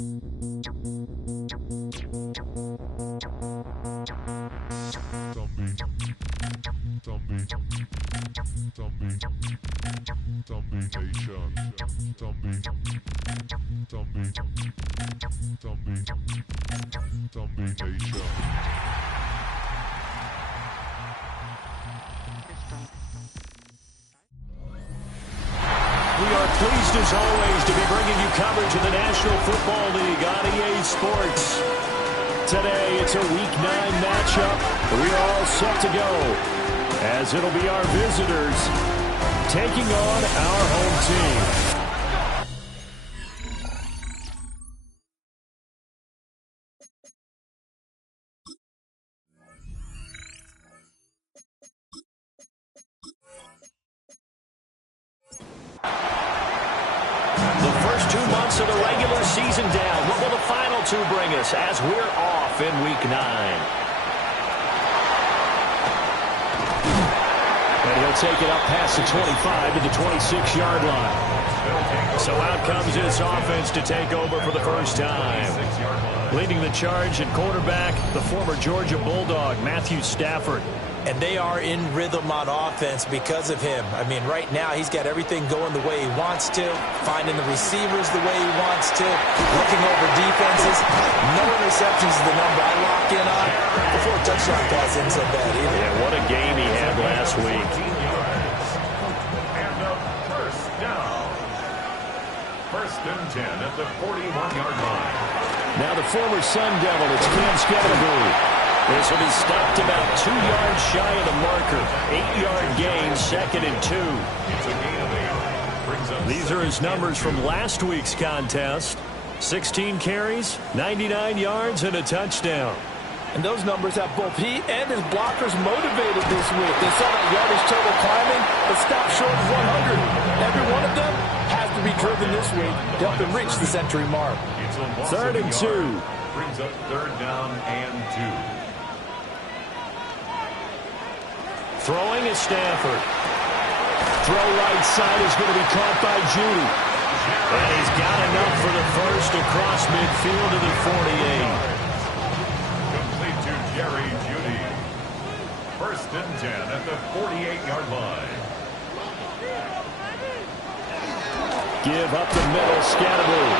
We are pleased as always to be bringing you coverage of the National Football League on EA Sports. Today it's a Week 9 matchup. We are all set to go as it'll be our visitors taking on our home team. The first 2 months of the regular season down. What will the final 2 bring us as we're off in Week 9? And he'll take it up past the 25 to the 26-yard line. So out comes this offense to take over for the first time. Leading the charge at quarterback, the former Georgia Bulldog, Matthew Stafford. And they are in rhythm on offense because of him. I mean, right now, he's got everything going the way he wants to, finding the receivers the way he wants to, looking over defenses. No interceptions is the number I lock in on. Before a touchdown pass isn't so bad either. Yeah, what a game he had last week. And a first down. First and 10 at the 41-yard line. Now the former Sun Devil, it's Cam Scatterbury. This will be stopped about 2 yards shy of the marker. 8-yard gain, 2nd and 2. It's a gain of 8. These are his numbers from last week's contest. 16 carries, 99 yards, and a touchdown. And those numbers have both he and his blockers motivated this week. They saw that yardage total climbing, but stopped short of 100. Every one of them has to be driven this week to help him reach the century mark. It's a loss 3rd and 2. Brings up 3rd down and 2. Throwing is Stafford. Throw right side is going to be caught by Judy. And he's got enough for the first across midfield to the 48. Complete to Jerry Judy. 1st and 10 at the 48-yard line. Give up the middle, Scatterbury.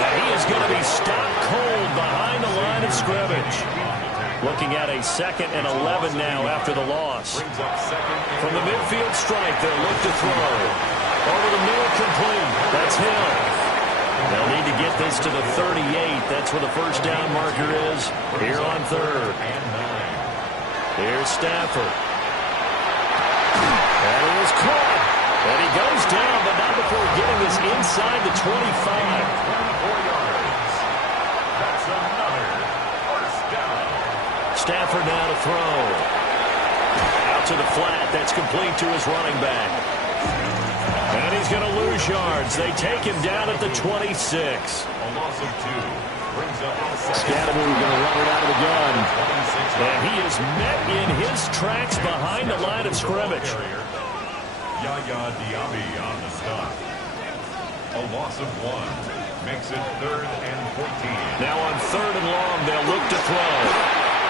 And he is going to be stopped cold behind the line of scrimmage. Looking at a 2nd and 11 now after the loss. From the midfield stripe, they'll look to throw. Over the middle, complete. That's Hill. They'll need to get this to the 38. That's where the first down marker is here on 3rd. Here's Stafford. And it is caught. And he goes down, but not before getting this inside the 25. 24 yards. That's another first down. Stafford now to throw. Out to the flat. That's complete to his running back. And he's going to lose yards. They take him down at the 26. A loss of 2. Brings up Scatterbury going to run it out of the gun. And he is met in his tracks behind the line of scrimmage. Yaya Diaby on the stop. A loss of 1. Makes it 3rd and 14. Now on 3rd and long, they'll look to throw.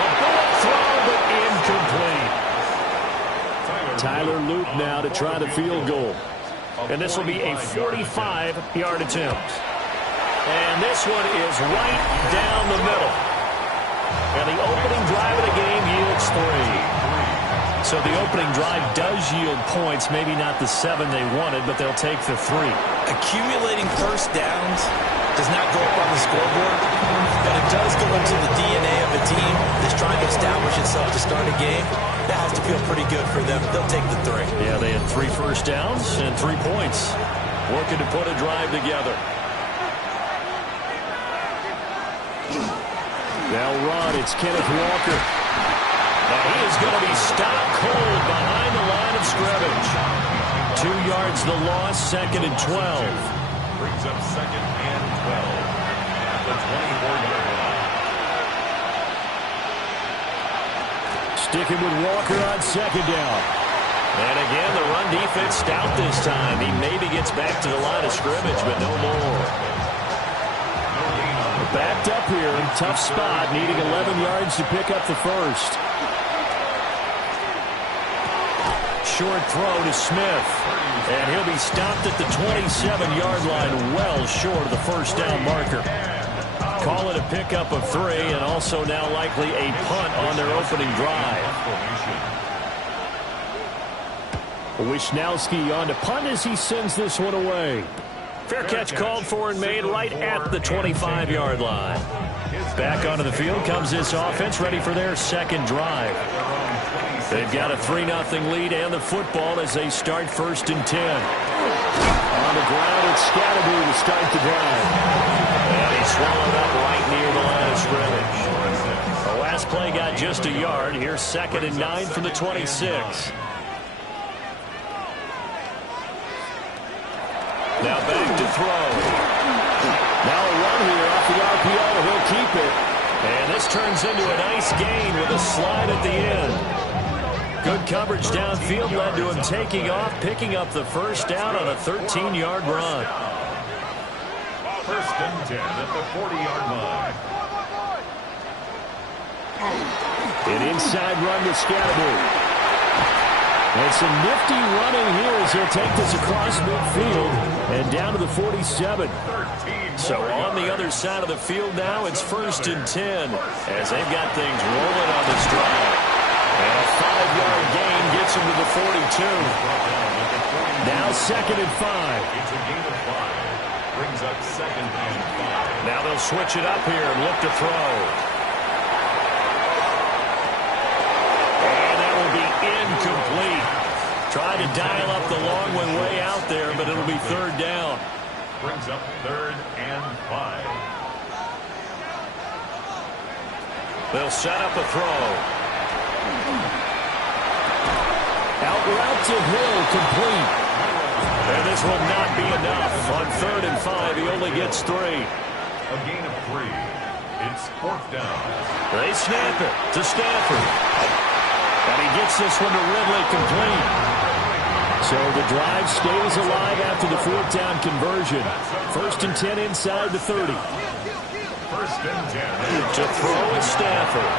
A bullet throw, but incomplete. Tyler Loop now to try the field goal. And this will be a 45-yard attempt. And this one is right down the middle. And the opening drive of the game yields 3. So the opening drive does yield points, maybe not the 7 they wanted, but they'll take the 3. Accumulating first downs does not go up on the scoreboard, but it does go into the DNA of a team that's trying to establish itself to start a game. That has to feel pretty good for them. They'll take the 3. Yeah, they had 3 first downs and 3 points. Working to put a drive together. Now run, it's Kenneth Walker. And he is going to be stopped cold behind the line of scrimmage. 2 yards the loss, 2nd and 12. Brings up 2nd and 12 at the 24-yard line. Sticking with Walker on 2nd down. And again, the run defense stout this time. He maybe gets back to the line of scrimmage, but no more. No gain on backed up here. Tough spot, needing 11 yards to pick up the first. Short throw to Smith. And he'll be stopped at the 27-yard line, well short of the first down marker. Call it a pickup of 3, and also now likely a punt on their opening drive. Wisnowski on to punt as he sends this one away. Fair catch called for and made right at the 25-yard line. Back onto the field comes this offense, ready for their second drive. They've got a 3-0 lead and the football as they start 1st and 10. On the ground, it's Scatterby to start the drive. And he swallowed up right near the line of scrimmage. The last play got just a yard. Here's 2nd and 9 from the 26. Now back to throw. Now a run here off the RPO. He'll keep it. And this turns into a nice gain with a slide at the end. Good coverage downfield led to him taking off, picking up the first down on a 13-yard run. 1st and 10 at the 40-yard line. An inside run to Scatterby. And some nifty running here as he'll take this across midfield and down to the 47. So on the other side of the field now, it's 1st and 10 as they've got things rolling on this drive. And a 5-yard gain gets him to the 42. Now 2nd and 5. It's a gain of 5. Brings up 2nd and 5. Now they'll switch it up here and look to throw. And that will be incomplete. Tried to dial up the long one way out there, but it'll be 3rd down. Brings up 3rd and 5. They'll set up a throw. Out route to Hill, complete. And this will not be enough. On 3rd and 5, he only gets 3. A gain of 3. It's 4th down. They snap it to Stafford. And he gets this one to Ridley, complete. So the drive stays alive after the 4th down conversion. 1st and 10 inside the 30. 1st and 10. To throw at Stafford.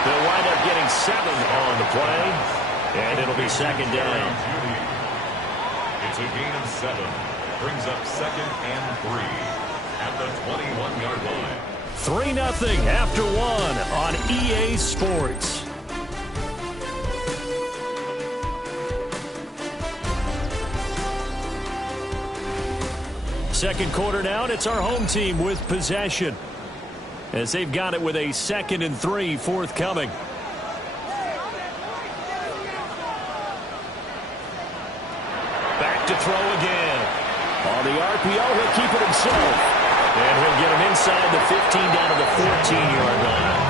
They'll wind up getting 7 on the play. And it'll be 2nd down. It's a gain of 7. Brings up 2nd and 3 at the 21-yard line. 3-0 after 1 on EA Sports. Second quarter now, and it's our home team with possession as they've got it with a 2nd and 3 forthcoming. Back to throw again. On the RPO, he'll keep it himself. And he'll get him inside the 15 down to the 14-yard line.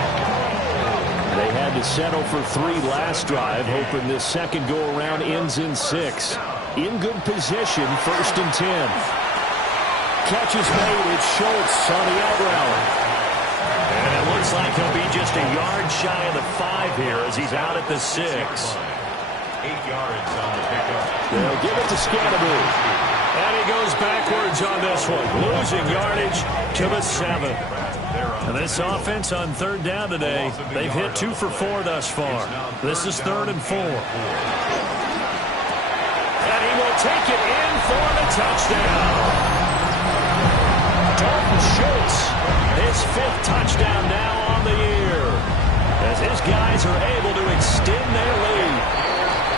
They had to settle for 3 last drive, hoping this second go-around ends in 6. In good position, 1st and 10. Catch is made. It's Schultz on the out route. And it looks like he'll be just a yard shy of the 5 here as he's out at the 6. 8 yards on the pickup. They'll give it to Scatterby. And he goes backwards on this one, losing yardage to the 7. And this offense on 3rd down today, they've hit 2 for 4 thus far. This is 3rd and 4. And he will take it in for the touchdown. Dalton Schultz, his 5th touchdown now on the year, as his guys are able to extend their lead.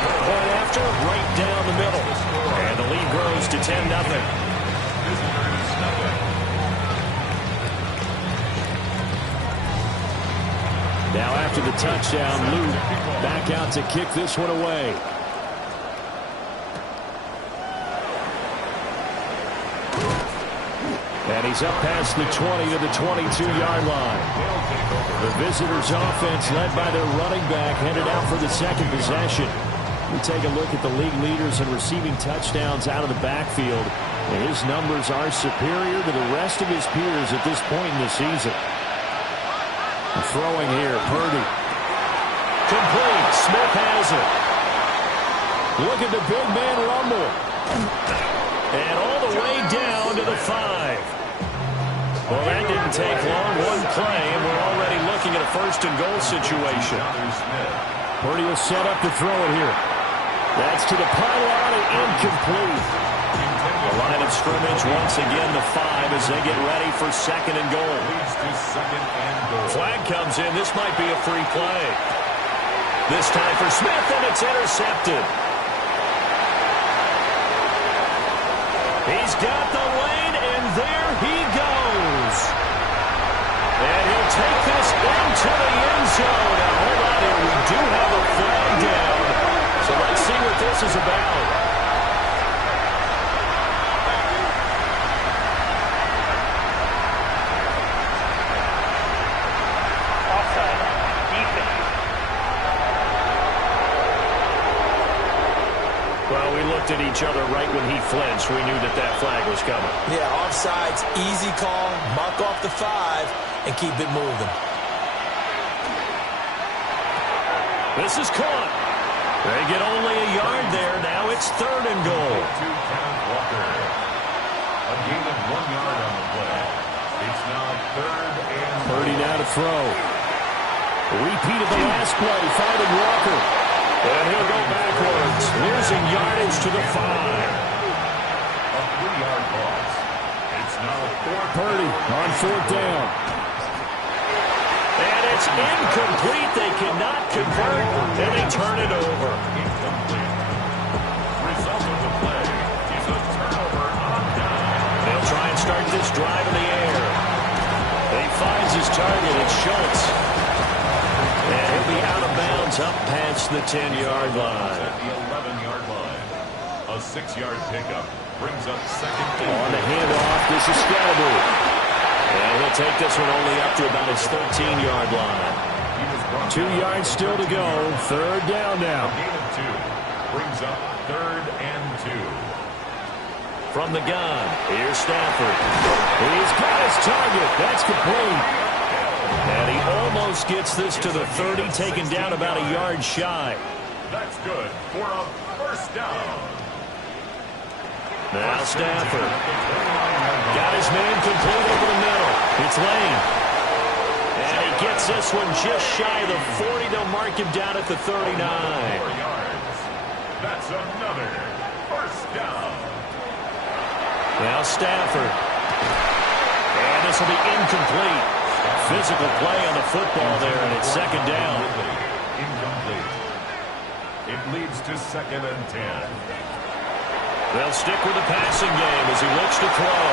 Point after, right down the middle. And the lead grows to 10-0. Now after the touchdown, Luke back out to kick this one away. And he's up past the 20 to the 22-yard line. The visitors' offense, led by their running back, headed out for the second possession. We take a look at the league leaders in receiving touchdowns out of the backfield. And his numbers are superior to the rest of his peers at this point in the season. Throwing here, Purdy. Complete. Smith has it. Look at the big man rumble. And all the way down to the 5. Well, that didn't take long. One play, and we're already looking at a first-and-goal situation. Purdy will set up to throw it here. That's to the pylon and incomplete. The line of scrimmage once again the 5 as they get ready for second and goal. Flag comes in. This might be a free play. This time for Smith, and it's intercepted. He's got the lane, and there he goes. And he'll take this into the end zone. Now, hold on here. We do have a flag down. So let's see what this is about. Offside. Defense. Well, we looked at each other right when he flinched. We knew that that flag was coming. Yeah, offsides, easy call. Mark off the 5 and keep it moving. This is caught. They get only a yard there. Now it's third and goal. To Kenneth Walker. A gain of 1 yard on the play. It's now third and Purdy now to throw. A repeat of the last play, finding Walker. And he'll go backwards, losing yardage to the 5. a 3-yard loss. It's now Purdy on 4th down. And it's incomplete. They cannot convert, and they turn it over. incomplete. Result of the play is a turnover on down. They'll try and start this drive in the air. He finds his target. It's Schultz. And he'll be out of bounds up past the 10-yard line. At the 11-yard line. A 6-yard pickup brings up second and On the handoff, this is Scalaboo. And he'll take this one only up to about his 13-yard line. he was brought 2 yards still to go. 3rd down now. a gain of 2. Brings up third and 2. From the gun, here's Stafford. He's got his target. That's complete. And he almost gets this to the 30, taken down about a yard shy. That's good for a first down. Now Stafford. Got his man complete over the middle. It's Lane. And he gets this one just shy of the 40. They'll mark him down at the 39. 4 yards. That's another first down. Now Stafford. And this will be incomplete. Physical play on the football there, and it's second down. Incomplete. It leads to second and 10. They'll stick with the passing game as he looks to throw.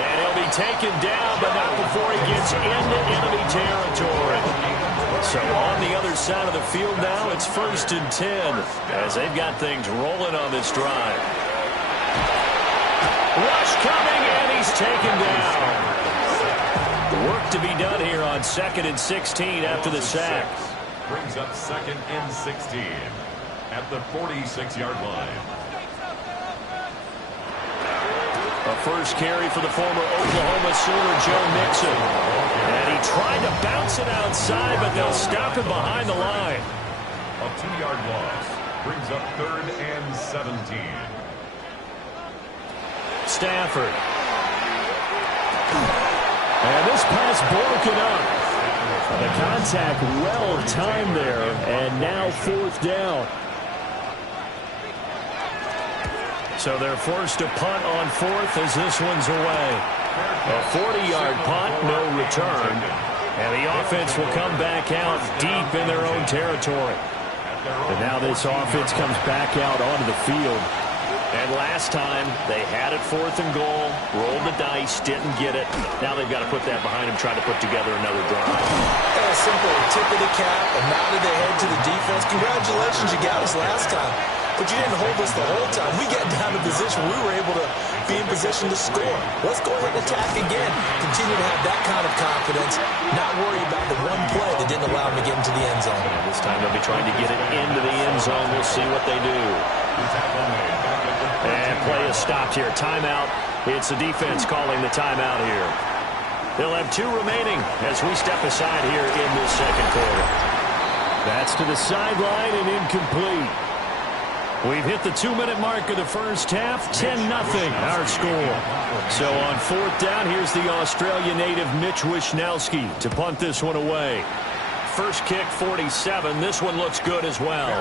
And he'll be taken down, but not before he gets into enemy territory. So on the other side of the field now, it's 1st and 10 as they've got things rolling on this drive. Rush coming, and he's taken down. Work to be done here on 2nd and 16 after the sack. Brings up second and 16 at the 46-yard line. A first carry for the former Oklahoma Sooner, Joe Mixon. And he tried to bounce it outside, but they'll stop him behind the line. A 2-yard loss brings up third and 17. Stafford. And this pass broken up. The contact well timed there, and now 4th down. So they're forced to punt on 4th as this one's away. A 40-yard punt, no return. And the offense will come back out deep in their own territory. And now this offense comes back out onto the field. And last time, they had it 4th and goal, rolled the dice, didn't get it. Now they've got to put that behind them, try to put together another drive. A simple tip of the cap, a nod of the head to the defense. Congratulations, you got us last time. But you didn't hold us the whole time. We got down to position. We were able to be in position to score. Let's go ahead and attack again. Continue to have that kind of confidence. Not worry about the one play that didn't allow them to get into the end zone. And this time they'll be trying to get it into the end zone. We'll see what they do. And play is stopped here. Timeout. It's the defense calling the timeout here. They'll have 2 remaining as we step aside here in this second quarter. That's to the sideline and incomplete. We've hit the 2-minute mark of the first half. 10-0 our score. So on fourth down, here's the Australia native Mitch Wishnowsky to punt this one away. First kick, 47. This one looks good as well.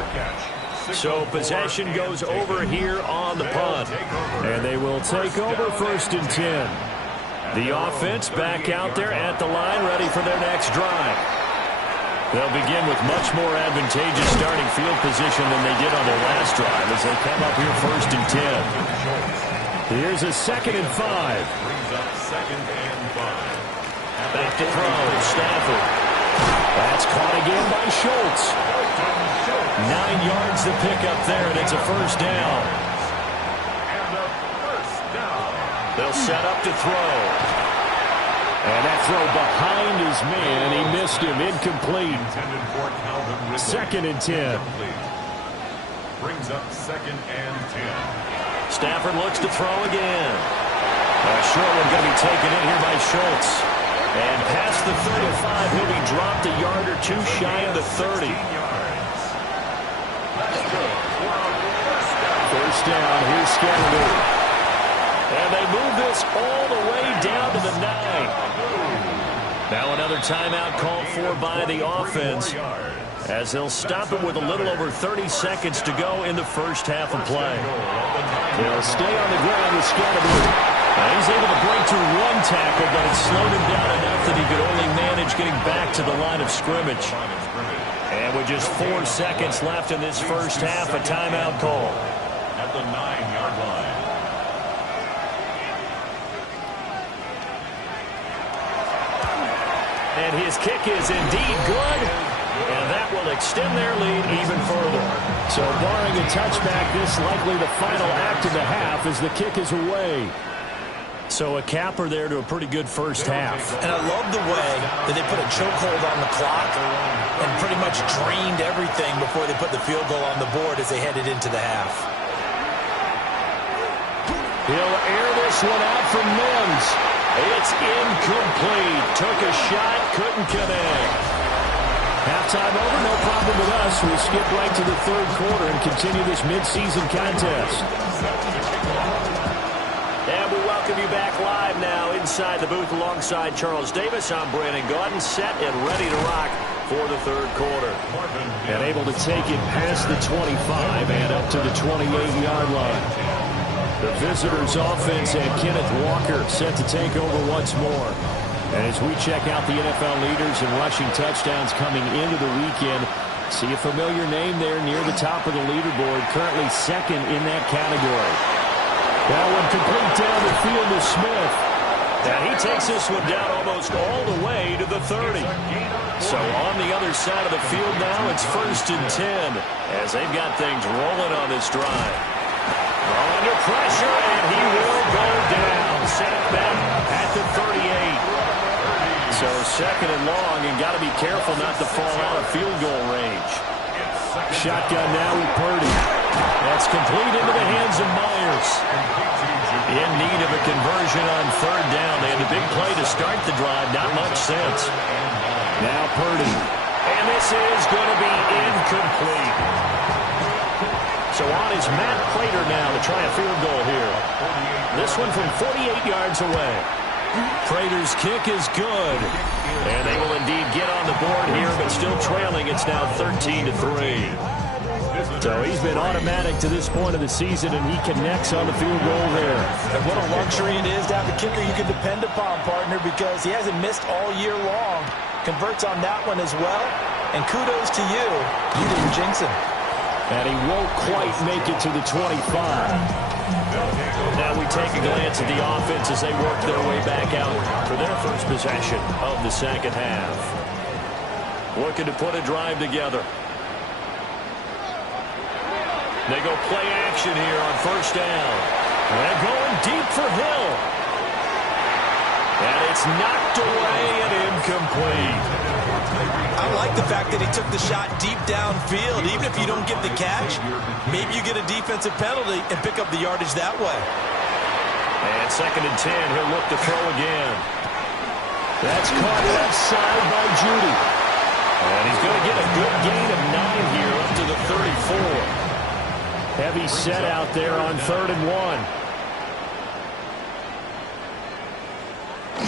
So possession goes over here on the punt. And they will take over first and 10. The offense back out there at the line, ready for their next drive. They'll begin with much more advantageous starting field position than they did on their last drive as they come up here first and 10. Here's a 2nd and 5. Back to throw, Stafford. That's caught again by Schultz. 9 yards to pick up there, and it's a first down. They'll set up to throw. And that throw behind his man. He missed him. Incomplete. 2nd and 10. Brings up 2nd and 10. Stafford looks to throw again. Short one going to be taken in here by Schultz. And past the 35, he'll be dropped a yard or two shy of the 30. First down. Here's Scatterby. And they move this all the way down to the 9. Now another timeout called for by the offense as they'll stop it with a little over 30 seconds to go in the first half of play. They'll stay on the ground with Scatterby. He's able to break through one tackle, but it slowed him down enough that he could only manage getting back to the line of scrimmage. And with just 4 seconds left in this first half, a timeout call. At the 9-yard line. And his kick is indeed good, and that will extend their lead even further. So barring a touchback, this likely the final act of the half as the kick is away. So a capper there to a pretty good first half. And I love the way that they put a chokehold on the clock and pretty much drained everything before they put the field goal on the board as they headed into the half. He'll air this one out from Mims. It's incomplete. Took a shot, couldn't connect. Halftime over, no problem with us. We'll skip right to the third quarter and continue this midseason contest. And we welcome you back live now inside the booth alongside Charles Davis. I'm Brandon Gaudin, set and ready to rock for the third quarter. And able to take it past the 25 and up to the 28-yard line. The visitors' offense and Kenneth Walker set to take over once more. And as we check out the NFL leaders in rushing touchdowns coming into the weekend, see a familiar name there near the top of the leaderboard, currently second in that category. That one complete down the field to Smith. And he takes this one down almost all the way to the 30. So on the other side of the field now, it's first and 10 as they've got things rolling on this drive. Under pressure, and he will go down. Set back at the 38. So second and long, and got to be careful not to fall out of field goal range. Shotgun now with Purdy. That's complete into the hands of Myers. In need of a conversion on third down. They had a big play to start the drive. Not much sense. Now Purdy. And this is going to be incomplete. So on is Matt Prater now to try a field goal here. This one from 48 yards away. Prater's kick is good. And they will indeed get on the board here, but still trailing. It's now 13-3. So he's been automatic to this point of the season, and he connects on the field goal there. And what a luxury it is to have a kicker you can depend upon, partner, because he hasn't missed all year long. Converts on that one as well. And kudos to you. You didn't jinx him. And he won't quite make it to the 25. Now we take a glance at the offense as they work their way back out for their first possession of the second half. Looking to put a drive together. They go play action here on first down. They're going deep for Hill. And it's knocked away and incomplete. I like the fact that he took the shot deep downfield. Even if you don't get the catch, maybe you get a defensive penalty and pick up the yardage that way. And second and 10, he'll look to throw again. That's caught left side by Judy. And he's going to get a good gain of 9 here up to the 34. Heavy set out there on 3rd and 1.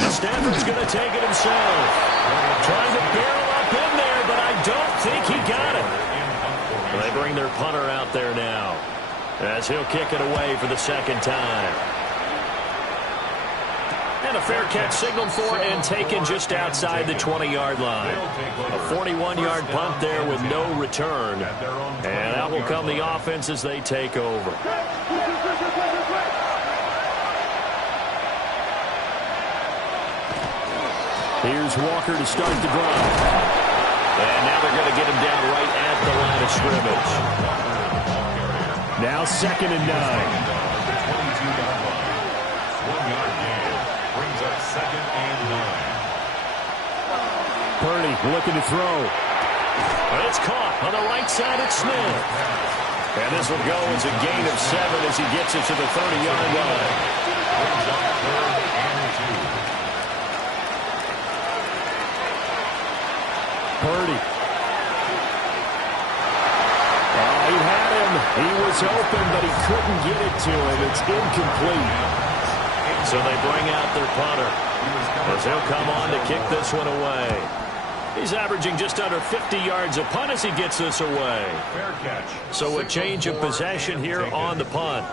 Stafford's going to take it himself. Trying to barrel up in there, but I don't think he got it. They bring their punter out there now as he'll kick it away for the second time. And a fair catch signaled for and taken just outside the 20-yard line. A 41-yard punt there with no return. And out will come the offense as they take over. Here's Walker to start the drive. And now they're going to get him down right at the line of scrimmage. Now 2nd and 9. 22-yard line. 1-yard gain. Brings up 2nd and 9. Purdy looking to throw. But it's caught on the right side at Smith. And this will go as a gain of 7 as he gets it to the 30-yard line. Brings up 3rd and 2. Purdy. He had him. He was open, but he couldn't get it to him. It's incomplete. So they bring out their punter as he'll come on to kick this one away. He's averaging just under 50 yards a punt as he gets this away. So a change of possession here on the punt.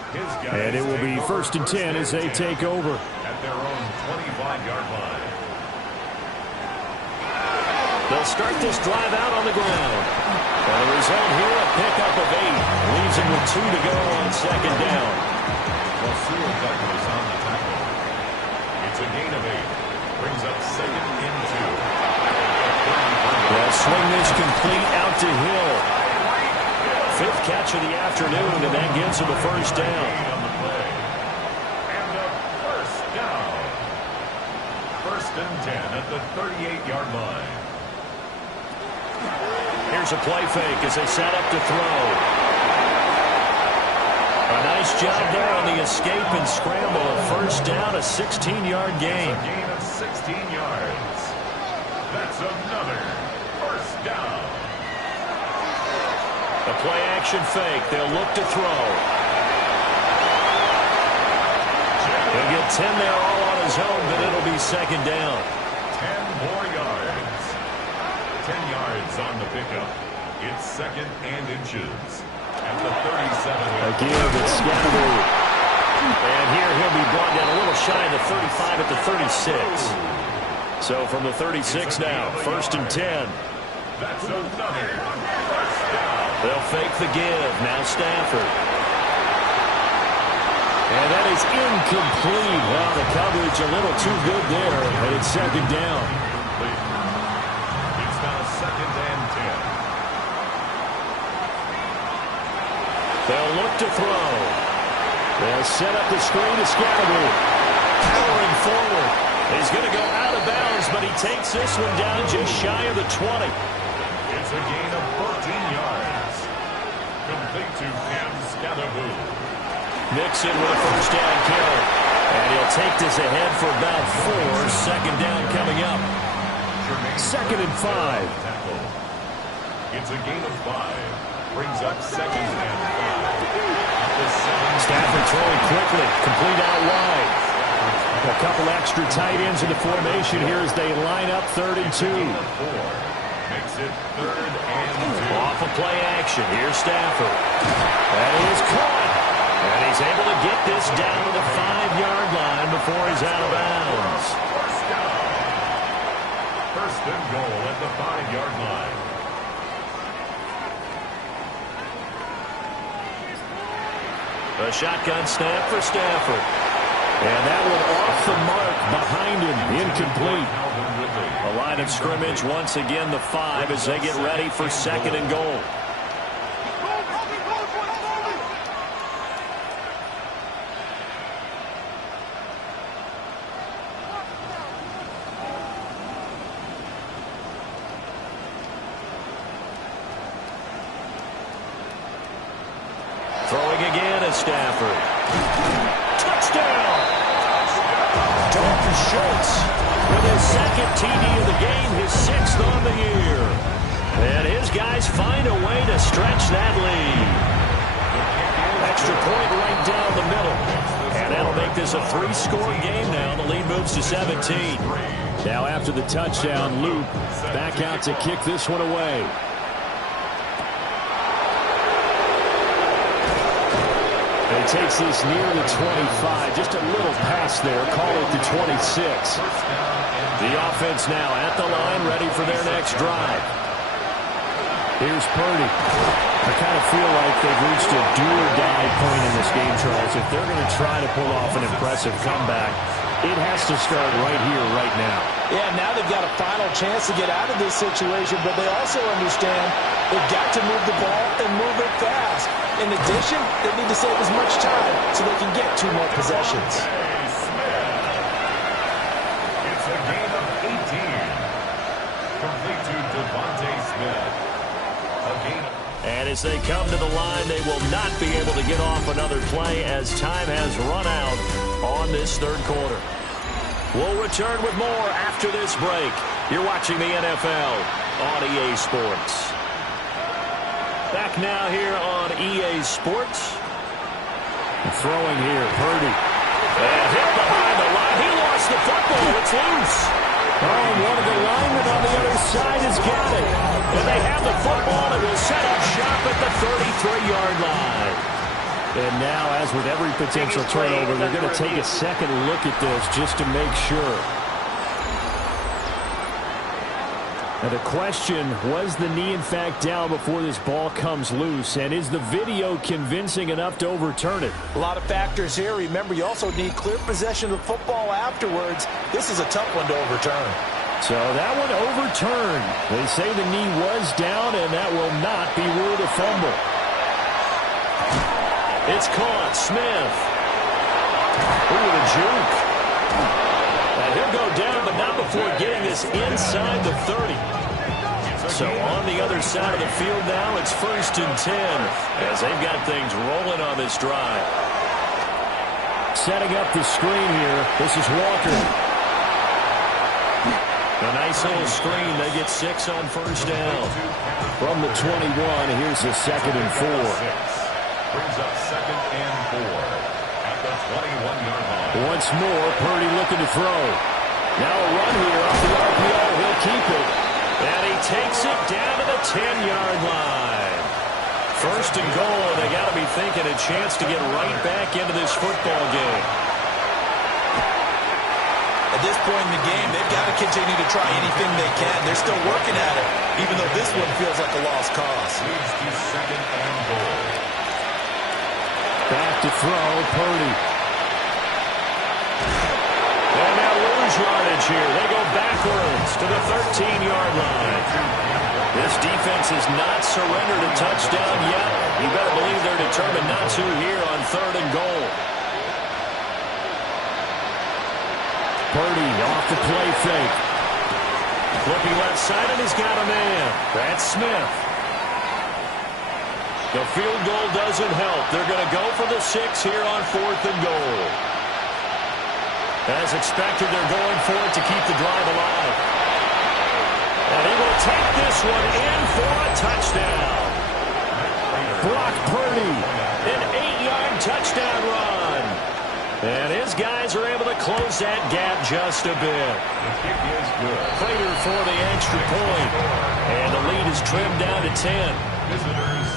And it will be 1st and 10 as they take over. At their own 25-yard line. They'll start this drive out on the ground. And the result here, a pickup of 8. Leaves him with 2 to go on 2nd down. Rasul Douglas on the tackle. It's a gain of 8. Brings up 2nd and 2. They'll swing this complete out to Hill. 5th catch of the afternoon, and that gives him a 1st down. On the play. And a 1st down. 1st and 10 at the 38-yard line. Here's a play fake as they set up to throw. A nice job there on the escape and scramble. A 1st down, a 16-yard gain. A gain of 16 yards. That's another 1st down. A play action fake. They'll look to throw. He'll get 10 there all on his own, but it'll be 2nd down. 10 more yards. 10 yards on the pickup. It's 2nd and inches. At the 37. Again, it's Scatterwood. And here he'll be brought down a little shy of the 35 at the 36. So from the 36 now, 1st and 10. That's another 1st down. They'll fake the give. Now Stafford. And that is incomplete. Well, the coverage a little too good there. And it's 2nd down. It's now 2nd and 10. They'll look to throw. They'll set up the screen to Scatterwood. Powering forward. He's going to go out of bounds, but he takes this one down just shy of the 20. It's a gain of 14 yards. Complete to Cam Scatterwood. Mixon with a 1st down carry. And he'll take this ahead for about 4. 2nd down coming up. 2nd and 5. It's a gain of 5. Brings up 2nd and 5. Stafford throwing quickly. Complete out wide. A couple extra tight ends in the formation here as they line up 3rd and 2. Makes it 3rd and 2. Off a play action. Here's Stafford. And he is caught. And he's able to get this down to the 5-yard line before he's out of bounds. 1st down. 1st and goal at the 5-yard line. A shotgun snap for Stafford. And that one off the mark behind him. Incomplete. A line of scrimmage once again the 5 as they get ready for 2nd and goal. Throwing again is Stafford. Touchdown! Dalton Schultz with his 2nd TD of the game, his 6th on the year. And his guys find a way to stretch that lead. extra point right down the middle. And that'll make this a 3-score game now. The lead moves to 17. Now after the touchdown, Luke back out to kick this one away. And he takes this near the 25. Just a little pass there. Call it the 26. The offense now at the line, ready for their next drive. Here's Purdy. I kind of feel like they've reached a do-or-die point in this game, Charles. If they're going to try to pull off an impressive comeback, it has to start right here, right now. Yeah, now they've got a final chance to get out of this situation, but they also understand they've got to move the ball and move it fast. In addition, they need to save as much time so they can get 2 more possessions. It's a gain of 18. Complete to Devontae Smith. And as they come to the line, they will not be able to get off another play as time has run out on this third quarter. We'll return with more after this break. You're watching the NFL on EA Sports. Back now here on EA Sports. Throwing here, Purdy. And hit behind the line. He lost the football. It's loose. Oh, one of the linemen on the other side has got it. And they have the football and will set up shop at the 33-yard line. And now, as with every potential turnover, they're going to take a second look at this just to make sure. Now the question, was the knee in fact down before this ball comes loose? And is the video convincing enough to overturn it? A lot of factors here. Remember, you also need clear possession of the football afterwards. This is a tough one to overturn. So that one overturned. They say the knee was down, and that will not be ruled a fumble. It's caught. Smith. Ooh, the juke. And he'll go down, but not before getting this inside the 30. So on the other side of the field now, it's 1st and 10 as they've got things rolling on this drive. Setting up the screen here. This is Walker. A nice little screen. They get 6 on 1st down. From the 21, here's the 2nd and 4. Brings up 2nd and 4 at the 21-yard line. Once more, Purdy looking to throw. Now a run here off the RPO. He'll keep it. And he takes it down to the 10-yard line. 1st and goal. They got to be thinking a chance to get right back into this football game. At this point in the game, they've got to continue to try anything they can. They're still working at it, even though this one feels like a lost cause. Leads to 2nd and goal. Back to throw, Purdy. And now lose yardage here. They go backwards to the 13-yard line. This defense has not surrendered a touchdown yet. You better believe they're determined not to here on 3rd and goal. Purdy off the play fake. Looking left side, and he's got a man. That's Smith. The field goal doesn't help. They're going to go for the 6 here on 4th and goal. As expected, they're going for it to keep the drive alive. And he will take this one in for a touchdown. Brock Purdy. An 8-yard touchdown run. And his guys are able to close that gap just a bit. The kick is good. Prater for the extra point. And the lead is trimmed down to 10. Visitors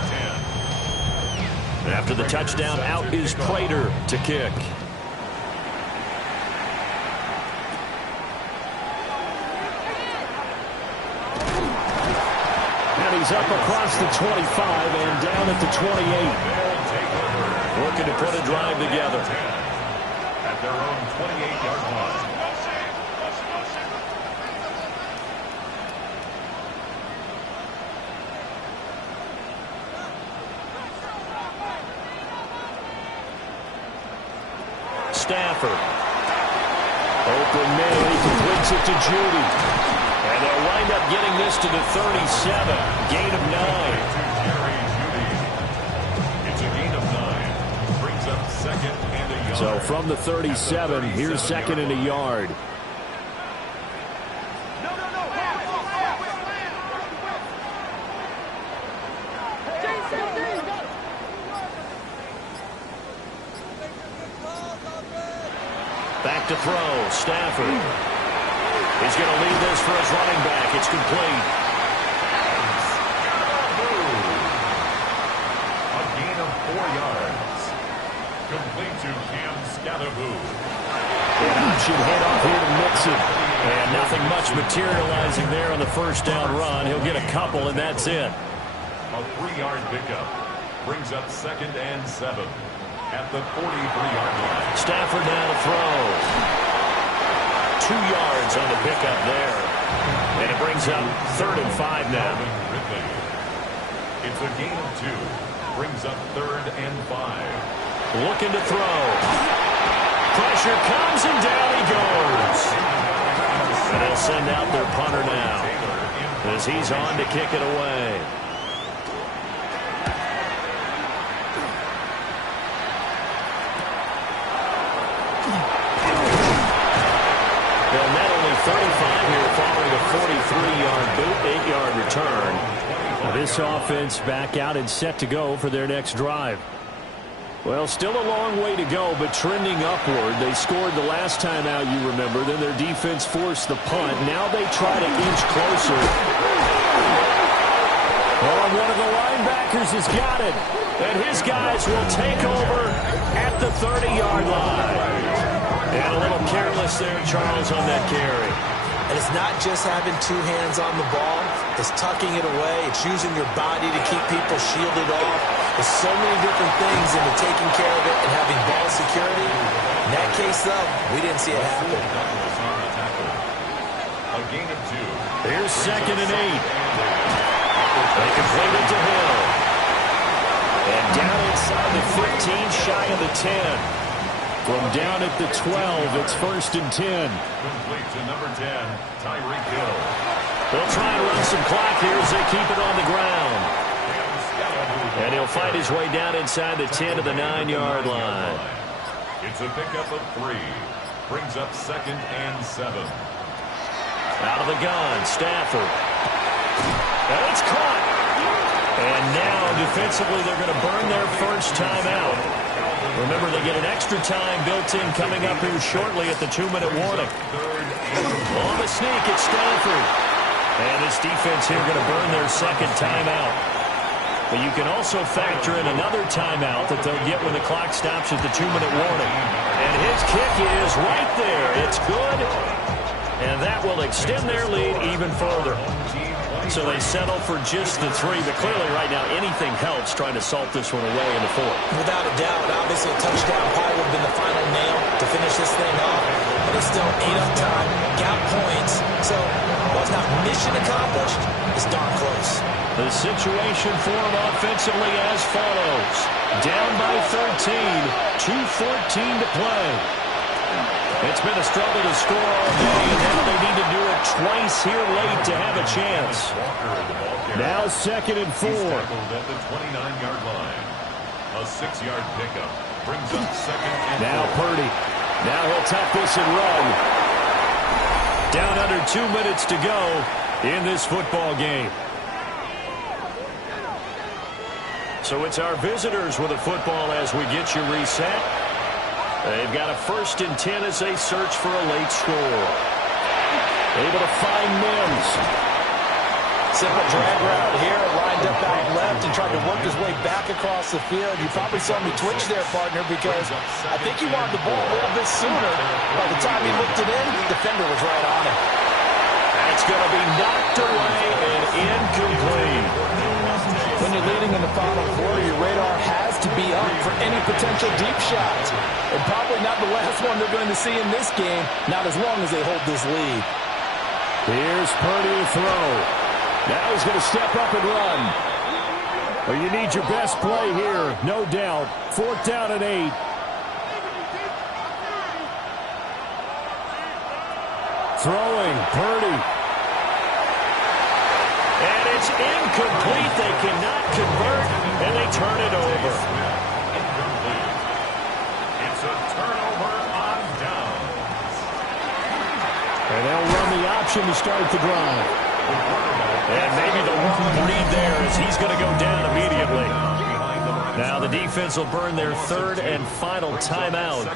10. After the touchdown, out is Prater to kick. And he's up across the 25 and down at the 28. Looking to put a drive together. At their own 28-yard line. Stafford. Open man, he completes it to Judy. And they'll wind up getting this to the 37. Gain of 9. It's a gain of 9. Brings up 2nd and a yard. So from the 37, here's 2nd and a yard. Back to throw. Stafford. He's going to lead this for his running back. It's complete. A gain of 4 yards. Complete to Cam Scatterboo. An option handoff here to Mixon. And nothing much materializing there on the first down run. He'll get a couple, and that's it. A 3-yard pickup brings up 2nd and 7 at the 43-yard line. Stafford now to throw. 2 yards on the pickup there. And it brings up 3rd and 5 now. It's a gain of 2. Brings up 3rd and 5. Looking to throw. Pressure comes, and down he goes. And they'll send out their punter now as he's on to kick it away. They'll net only 35 here following a 43-yard boot, 8-yard return. This offense back out and set to go for their next drive. Well, still a long way to go, but trending upward. They scored the last time out, you remember. Then their defense forced the punt. Now they try to inch closer. Oh, one of the linebackers has got it. And his guys will take over at the 30-yard line. And a little careless there, Charles, on that carry. And it's not just having 2 hands on the ball. It's tucking it away. It's using your body to keep people shielded off. There's so many different things into taking care of it and having ball security. In that case, though, we didn't see it happen. A gain of 2. Here's 2nd and 8. They complete it to Hill. And down inside the 15, shy of the 10. From down at the 12, it's 1st and 10. Complete to number 10, Tyreek Hill. They'll try and run some clock here as they keep it on the ground. And he'll fight his way down inside the 10 to the 9-yard line. It's a pickup of 3. Brings up 2nd and 7. Out of the gun, Stafford. And it's caught. And now defensively they're going to burn their first timeout. Remember, they get an extra time built in coming up here shortly at the 2-minute warning. On the sneak, it's Stafford. And this defense here going to burn their second timeout. But you can also factor in another timeout that they'll get when the clock stops at the 2-minute warning. And his kick is right there. It's good. And that will extend their lead even further. So they settle for just the 3. But clearly right now anything helps trying to salt this one away in the 4th. Without a doubt, obviously a touchdown probably would have been the final nail to finish this thing off. But they still ate up time, got points. So while it's not mission accomplished, it's darn close. The situation for them offensively as follows. Down by 13, 2:14 to play. It's been a struggle to score all day, and now they need to do it twice here late to have a chance. Now 2nd and 4. He's tackled at the 29-yard line. A 6-yard pickup brings up 2nd and 4. Now Purdy. Now he'll tuck this and run. Down under 2 minutes to go in this football game. So it's our visitors with a football as we get you reset. They've got a 1st and 10 as they search for a late score. Able to find Mims. Simple drag route here, lined up out left and tried to work his way back across the field. You probably saw me twitch there, partner, because I think he wanted the ball a little bit sooner. By the time he looked it in, the defender was right on him. That's going to be knocked away and incomplete. When you're leading in the final quarter, your radar has to be up for any potential deep shots. And probably not the last one they're going to see in this game, not as long as they hold this lead. Here's Purdy to throw. Now he's going to step up and run. Well, you need your best play here, no doubt. 4th down and 8. Throwing, Purdy. And it's incomplete. They cannot convert, and they turn it over. It's a turnover on downs. And they'll run the option to start the drive. And maybe the wrong read there as he's going to go down immediately. Behind the Now the defense will burn their third and final timeout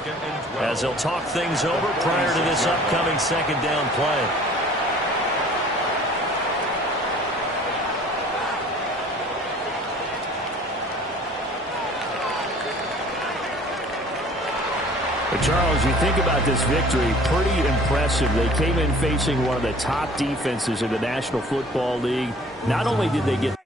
as they'll talk things over prior to this upcoming second down play. But Charles, you think about this victory, pretty impressive. They came in facing one of the top defenses in the National Football League. Not only did they get